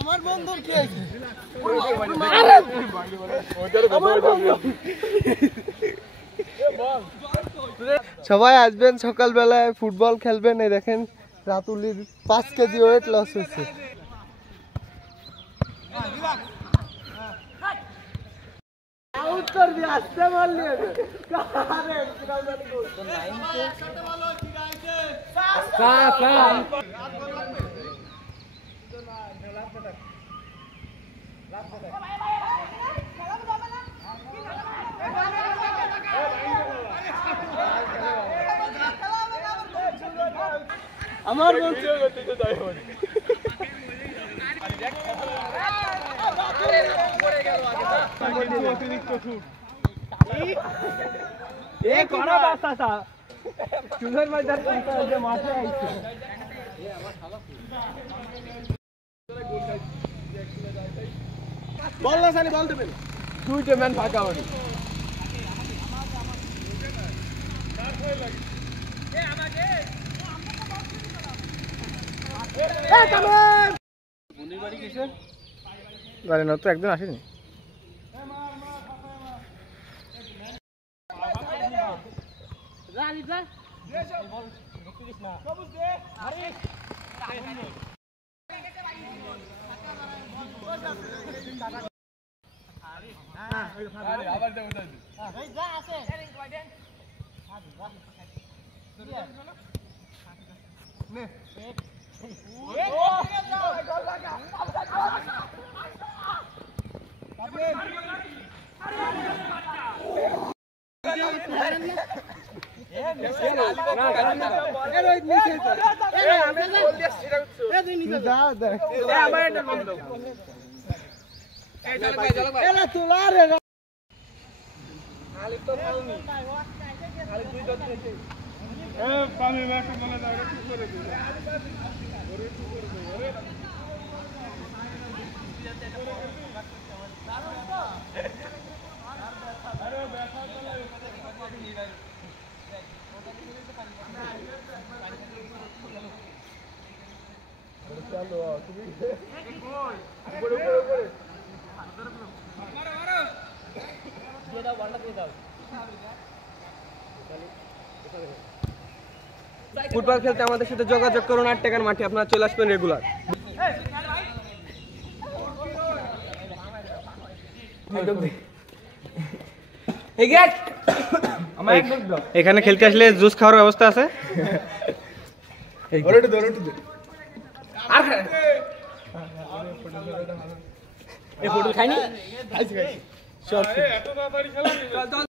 আমার বন্ধুর কি আছে? সবাই আসবেন সকালবেলায় ফুটবল খেলবেন। এই দেখেন রাতুলির 5 কেজি ওয়েট লস হয়েছে। আমার বল না সানি বল দেবেন। দুইটা ম্যান ফাঁকা হবে। তো একদম আসেনি। ফুটবল খেলতে আমাদের সাথে যোগাযোগ করুন। 8 টাকার মাঠে আপনারা চলে আসবেন রেগুলার। এখানে খেলতে আসলে জুস খাওয়ার ব্যবস্থা আছে। খাইনি।